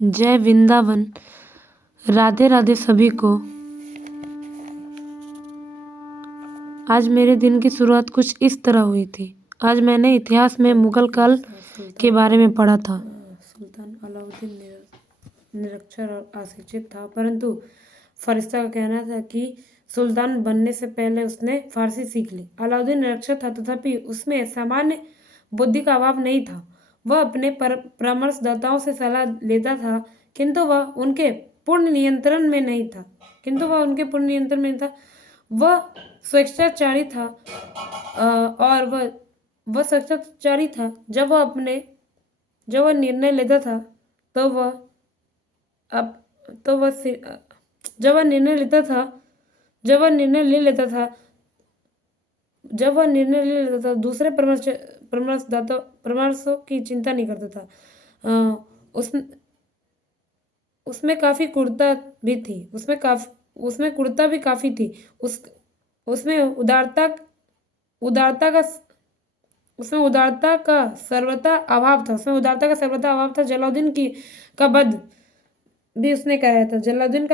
जय वृंदावन। राधे राधे सभी को। आज मेरे दिन की शुरुआत कुछ इस तरह हुई थी। आज मैंने इतिहास में मुगल काल के बारे में पढ़ा था। सुल्तान अलाउद्दीन निरक्षर और अशिक्षित था, परंतु फरिश्ता का कहना था कि सुल्तान बनने से पहले उसने फारसी सीख ली। अलाउद्दीन निरक्षर था, तथापि उसमें सामान्य बुद्धि का अभाव नहीं था। वह अपने परामर्शदाताओं से सलाह लेता था, किंतु वह उनके पूर्ण नियंत्रण में नहीं था। वह स्वेच्छाचारी था और वह स्वेच्छाचारी था। जब वह निर्णय लेता था तो जब वह निर्णय ले लेता था, दूसरे परामर्शों की चिंता नहीं करता था। उसमें काफी क्रूरता भी थी। उसमें क्रूरता भी काफी थी। उसमें उदारता का सर्वथा अभाव था। जलालुद्दीन का वध भी उसने कराया था। जलालुद्दीन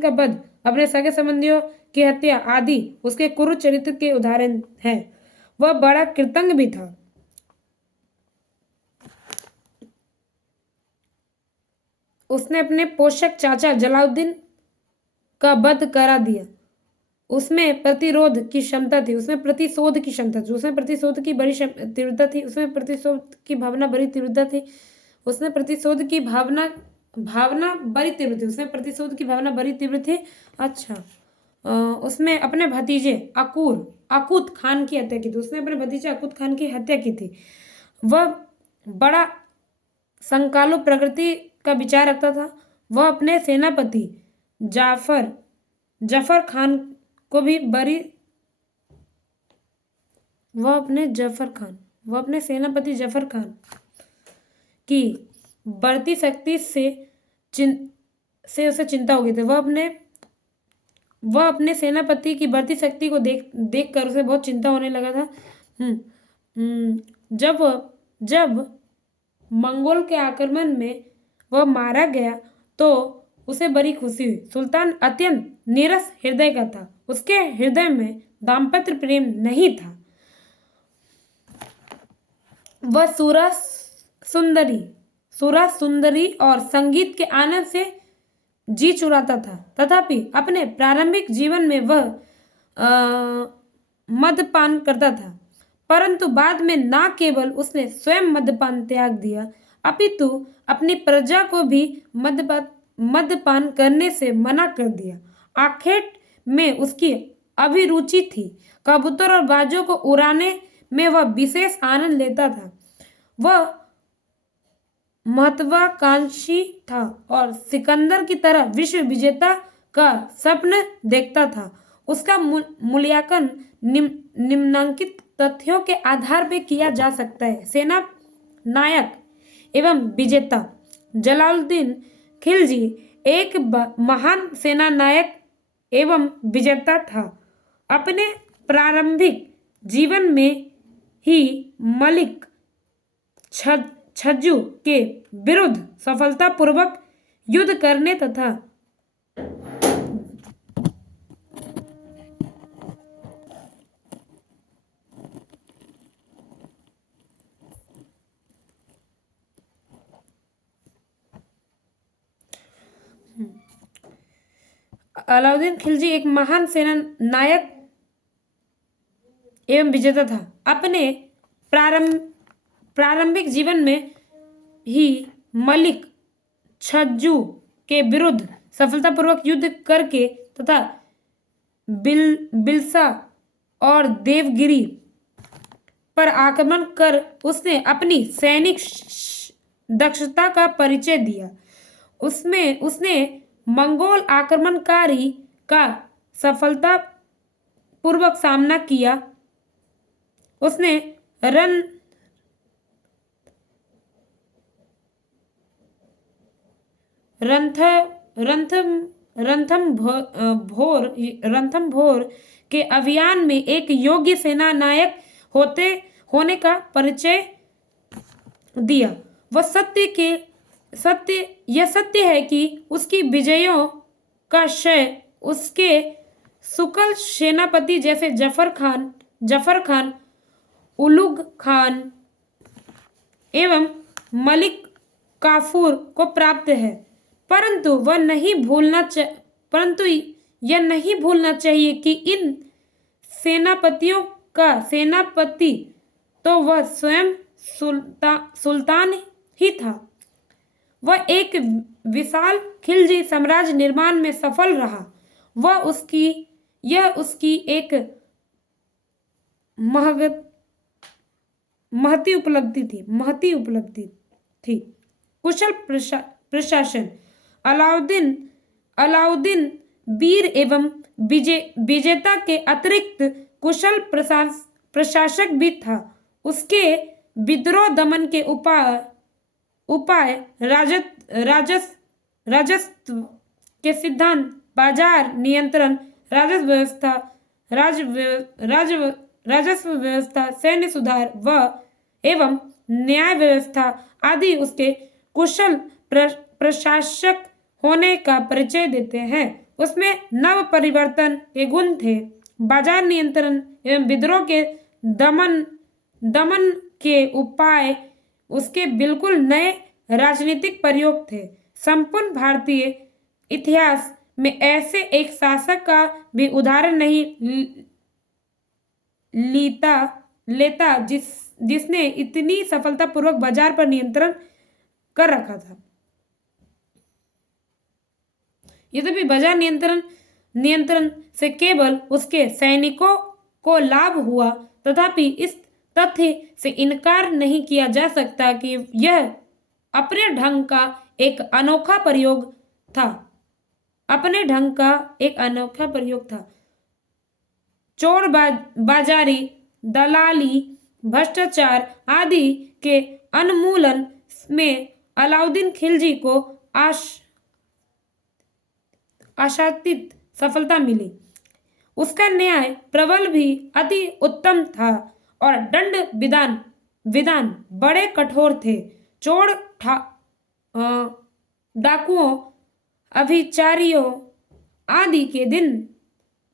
का वध, अपने सगे संबंधियों की हत्या आदि उसके क्रूर चरित्र के उदाहरण हैं। वह बड़ा कृतज्ञ भी था। उसने अपने पोषक चाचा जलालुद्दीन का वध करा दिया। उसमें प्रतिशोध की क्षमता थी। उसमें प्रतिशोध की बड़ी तीव्रता थी। उसमें प्रतिशोध की भावना बड़ी तीव्रता थी। उसमें प्रतिशोध की भावना बड़ी तीव्र थी। अच्छा, उसने अपने भतीजे आकूत खान की हत्या की थी। वह बड़ा संकालु प्रकृति का विचार रखता था। वह अपने सेनापति जफर खान को भी की बढ़ती शक्ति से उसे चिंता हो गई थी। वह अपने सेनापति की बढ़ती शक्ति को देखकर उसे बहुत चिंता होने लगा था। जब मंगोल के आक्रमण में वह मारा गया तो उसे बड़ी खुशी हुई। सुल्तान अत्यंत नीरस हृदय का था। उसके हृदय में दाम्पत्य प्रेम नहीं था। वह सुरा सुंदरी और संगीत के आनंद से जी चुराता था। तथापि अपने प्रारंभिक जीवन में वह मद्यपान करता था, परंतु बाद में न केवल उसने स्वयं मद्यपान त्याग दिया, अपितु अपनी प्रजा को भी मद्यपान करने से मना कर दिया। आखेट में उसकी अभिरुचि थी। कबूतर और बाजों को उड़ाने में वह विशेष आनंद लेता था। वह महत्वाकांक्षी था और सिकंदर की तरह विश्व विजेता का स्वप्न देखता था। उसका मूल्यांकन निम्नलिखित तथ्यों के आधार पर किया जा सकता है। सेना नायक एवं विजेता जलालुद्दीन खिलजी एक महान सेना नायक एवं विजेता था। अपने प्रारंभिक जीवन में ही मलिक छज्जू के विरुद्ध सफलतापूर्वक युद्ध करने तथा अलाउद्दीन खिलजी एक महान सेना नायक एवं विजेता था। अपने प्रारंभिक जीवन में ही मलिक छज्जू के विरुद्ध सफलतापूर्वक युद्ध करके तथा बिलसा और देवगिरी पर आक्रमण कर उसने अपनी सैनिक दक्षता का परिचय दिया। उसने मंगोल आक्रमणकारी का सफलतापूर्वक सामना किया। उसने रणथंभोर के अभियान में एक योग्य सेना नायक होने का परिचय दिया। वह सत्य के यह सत्य है कि उसकी विजयों का श्रेय उसके सुकल सेनापति जैसे जफर खान, उलुग खान एवं मलिक काफूर को प्राप्त है। परंतु यह नहीं भूलना चाहिए कि इन सेनापतियों का सेनापति तो वह स्वयं सुल्तान ही था। वह एक विशाल खिलजी साम्राज्य निर्माण में सफल रहा। यह उसकी एक महती उपलब्धि थी। कुशल प्रशासन। अलाउद्दीन वीर एवं विजेता के अतिरिक्त कुशल प्रशासक भी था। उसके विद्रोह दमन के उपाय राजस्व के सिद्धांत, बाजार नियंत्रण, राजस्व व्यवस्था, सैन्य सुधार एवं न्याय व्यवस्था आदि उसके कुशल प्रशासक होने का परिचय देते हैं। उसमें नव परिवर्तन के गुण थे। बाजार नियंत्रण एवं विद्रोह के दमन के उपाय उसके बिल्कुल नए राजनीतिक प्रयोग थे। संपूर्ण भारतीय इतिहास में ऐसे एक शासक का भी उदाहरण नहीं लेता जिसने इतनी सफलतापूर्वक बाजार पर नियंत्रण कर रखा था। यद्यपि बाजार नियंत्रण से केवल उसके सैनिकों को लाभ हुआ, तथापि इस तथ्य से इनकार नहीं किया जा सकता कि यह अपने ढंग का एक अनोखा प्रयोग था। चोर बाजारी, दलाली, भ्रष्टाचार आदि के उन्मूलन में अलाउद्दीन खिलजी को आशातीत सफलता मिली। उसका न्याय प्रबल भी अति उत्तम था और दंड विधान बड़े कठोर थे। चोर डाकुओं, अभिचारियों आदि के दिन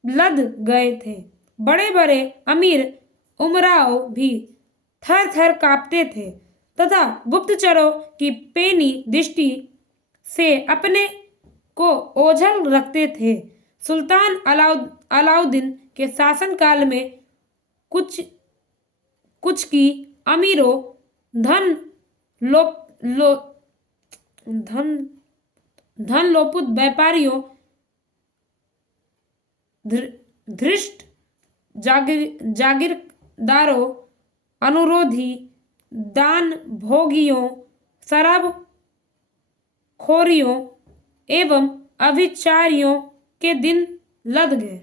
लद गए थे। बड़े बड़े अमीर उमराव भी थर थर कांपते थे तथा गुप्तचरों की पैनी दृष्टि से अपने को ओझल रखते थे। सुल्तान अलाउद्दीन के शासनकाल में कुछ की अमीरों, धन लोपुत व्यापारियों, धृष्ट जागीरदारों, अनुरोधी, दान भोगियों, शराब खोरियों एवं अभिचारियों के दिन लद गए।